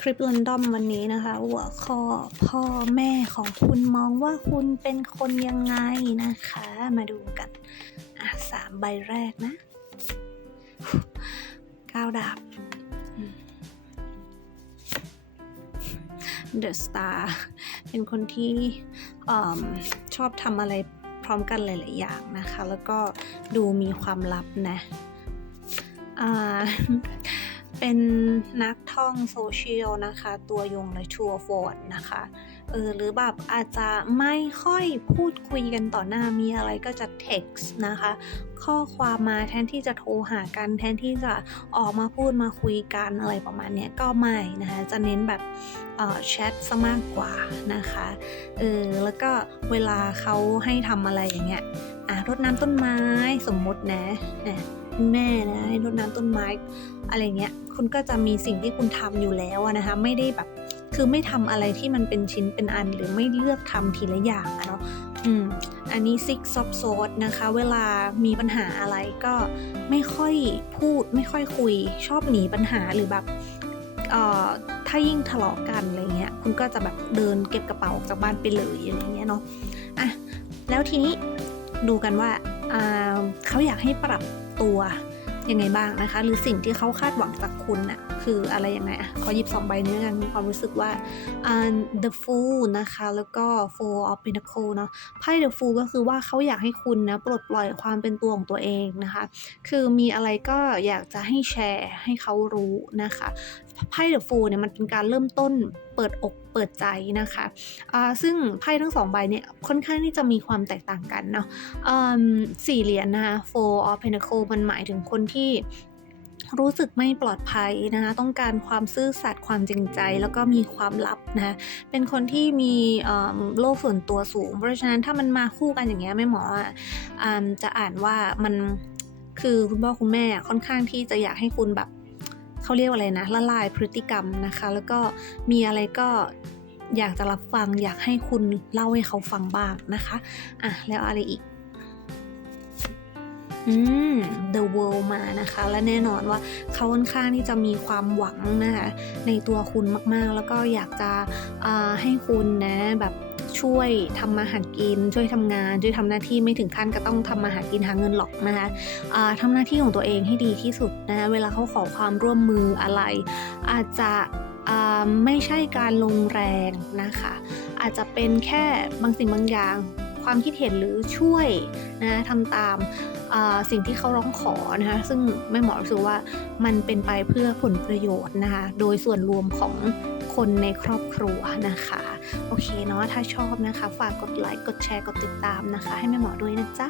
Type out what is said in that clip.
คลิปลันดอมวันนี้นะคะ หัวข้อพ่อแม่ของคุณมองว่าคุณเป็นคนยังไงนะคะ มาดูกันอะสามใบแรกนะก้าวดาบเดอะสตาร์เป็นคนที่อชอบทำอะไรพร้อมกันหลาย ๆ อย่างนะคะ แล้วก็ดูมีความลับนะอ่า เป็นนักท่องโซเชียลนะคะ ตัวยงเลยทัวร์ฟอร์ดนะคะ เออหรือแบบอาจจะไม่ค่อยพูดคุยกันต่อหน้ามีอะไรก็จะ text นะคะ ข้อความมาแทนที่จะโทรหากันแทนที่จะออกมาพูดมาคุยกันอะไรประมาณเนี้ยก็ไม่นะคะจะเน้นแบบแชทซะมากกว่านะคะเออแล้วก็เวลาเขาให้ทำอะไรอย่างเงี้ยอะรดน้ำต้นไม้สมมตินะนี่ยคุณแม่นะให้รดน้ำต้นไม้อะไรเงี้ยคุณก็จะมีสิ่งที่คุณทำอยู่แล้วนะคะไม่ได้แบบ คือไม่ทำอะไรที่มันเป็นชิ้นเป็นอัน หรือไม่เลือกทำทีละอย่างอะเนาะอืมอันนี้ซิกซอบโซดนะคะ เวลามีปัญหาอะไรก็ไม่ค่อยพูดไม่ค่อยคุย ชอบหนีปัญหาหรือแบบเอ่อถ้ายิ่งทะเลาะกันอะไรเงี้ย คุณก็จะแบบเดินเก็บกระเป๋าออกจากบ้านไปเลยอะไรเงี้ยเนาะอะแล้วทีนี้ดูกันว่าอ่าเขาอยากให้ปรับตัว ยังไงบ้างนะคะ หรือสิ่งที่เขาคาดหวังจากคุณน่ะคืออะไรยังไงอะขอหยิบสองใบนี้กันมีความรู้สึกว่าอ่า the fool นะคะ แล้วก็ four of pentacle เนาะไพ่ the fool ก็คือว่าเขาอยากให้คุณนะ ปลดปล่อยความเป็นตัวของตัวเองนะคะ คือมีอะไรก็อยากจะให้แชร์ให้เขารู้นะคะ ไพ่ the fool เนี่ยมันเป็นการเริ่มต้นเปิดอกเปิดใจนะคะอ่าซึ่งไพ่ทั้งสองใบเนี่ยค่อนข้างที่จะมีความแตกต่างกันเนาะสี่เหรียญนะคะ four of pentacle มันหมายถึงคนที่รู้สึกไม่ปลอดภัยนะคะต้องการความซื่อสัตย์ความจริงใจ แล้วก็มีความลับนะคะเป็นคนที่มีโลกส่วนตัวสูง เพราะฉะนั้นถ้ามันมาคู่กันอย่างเงี้ยแม่หมออะจะอ่านว่ามันคือคุณพ่อคุณแม่ค่อนข้างที่จะอยากให้คุณแบบ เขาเรียกว่าอะไรนะ ละลายพฤติกรรมนะคะ แล้วก็มีอะไรก็อยากจะรับฟัง อยากให้คุณเล่าให้เขาฟังบ้างนะคะ อะ แล้วอะไรอีกอืม The World มานะคะ และแน่นอนว่าเขาค่อนข้างที่จะมีความหวังนะคะในตัวคุณมากๆ แล้วก็อยากจะให้คุณนะแบบ ช่วยทำมาหากิน ช่วยทำงาน ช่วยทำหน้าที่ไม่ถึงขั้นก็ต้องทำมาหากินหาเงินหรอกนะคะอ่าทำหน้าที่ของตัวเองให้ดีที่สุดนะคะเวลาเขาขอความร่วมมืออะไร อาจจะไม่ใช่การลงแรงนะคะ อาจจะเป็นแค่บางสิ่งบางอย่าง ความคิดเห็นหรือช่วยนะทำตามสิ่งที่เขาร้องขอนะคะซึ่งแม่หมอรู้สึกว่ามันเป็นไปเพื่อผลประโยชน์นะคะโดยส่วนรวมของ คนในครอบครัวนะคะ โอเคเนาะถ้าชอบนะคะ ฝากกดไลค์กดแชร์กดติดตามนะคะ ให้แม่หมอด้วยนะจ๊ะ